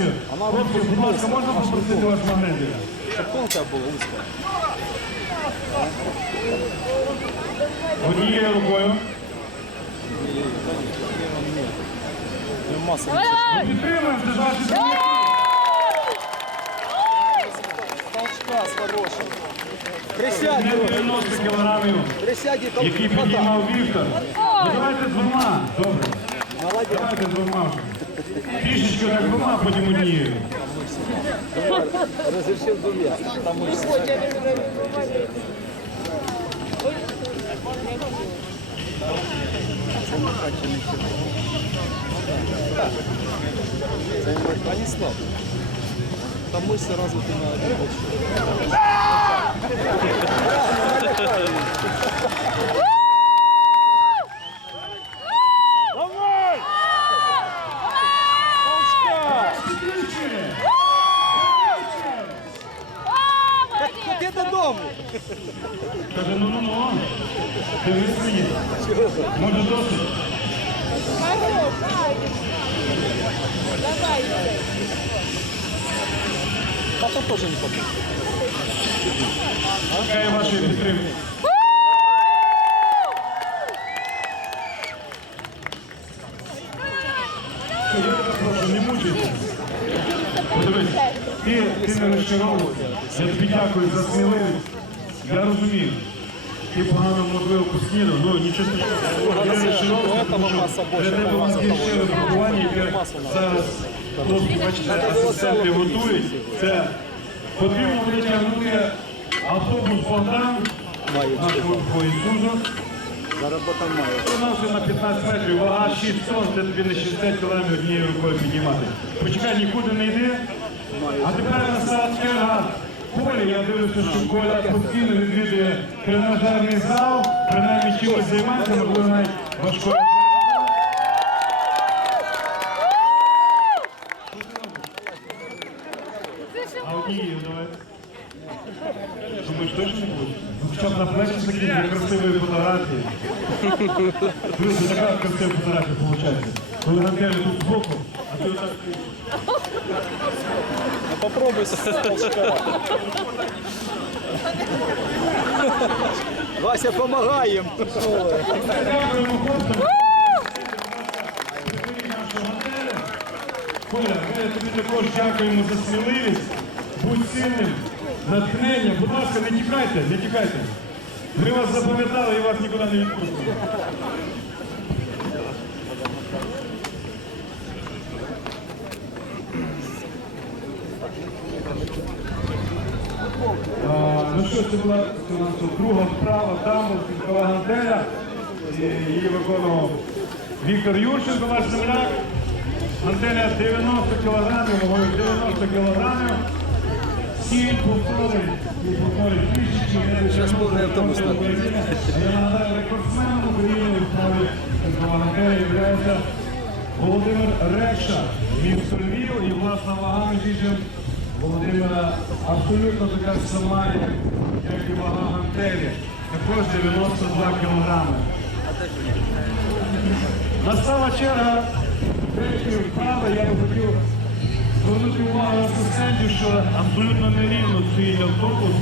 позицію. Хлопці, будь ласка, можна попросити вас магнетика? Шапкова у тебя была. Однією рукою. Масса. Підтримуємо, ваші друзі. Толчка с хорошим. Присядь, 90 кілограмів, присядь и які толчка. піднімав Віктор. Ну давайте двома. Добре. Молодец. Давайте двома вже. Трішечки так двома, потім однією. Разрешил двумя. Там мышцы. Они слабые. Там мышцы развиты на один больше. Где ты дому? Каже, ну ну ну. Дивись мені. Може досить? Папа теж не попал. Чекаю вашої підтримки. Ти, ти не розчаровуйся. Я тобі дякую за сміливість. Я розумію. Ти погано можливо поснідав, ну нічого страшного. Я не розчаровуюся, тому що для тебе у нас яке зараз бачите, асистенти готують. Це потрібно витягнути автобус Богдан, нашого по Ісусу. Заработал маю. На 15 метрів, вага 6 тонн, це тобі не 60 кілограмів однією рукою піднімати. Почекай, нікуди не йди. А тепер настала черга Колі. Я дивлюся, що Коля постійно відвідує тренажерний зал, принаймні чимось займається, можливо, навіть важкою. А однією давай. Не? Ну, хоча б на плечі такі красивої фотографії. Друзі, така красива фотографія виходить. Коли Гантелі тут збоку, а ти отак. Ну, попробуй. Вася. Дякуємо хлопцям. Гантелю. Коля, ми тобі також дякуємо за сміливість. Будь сильним, натхнення. Будь ласка, не тікайте, не тікайте. Ми вас запам'ятали і вас нікуди не відпустимо. Ну що, це була друга вправа, там Сільськова гантеля. Її виконував Віктор Юрченко, наш земляк. Гантеля 90 кілограмів, 90 кілограмів. Сім повтори. Щас повний автобус Я нагадаю, рекордсменом України в справі Сільського гантеля Володимир Рекша, місто Львів і власна вага між Володимира абсолютно така сама, як і вага гантелі. Також 92 кілограми. Настала черга третьої вправи. Я би хотів звернути увагу асистентів, що абсолютно нерівно стоїть автобус.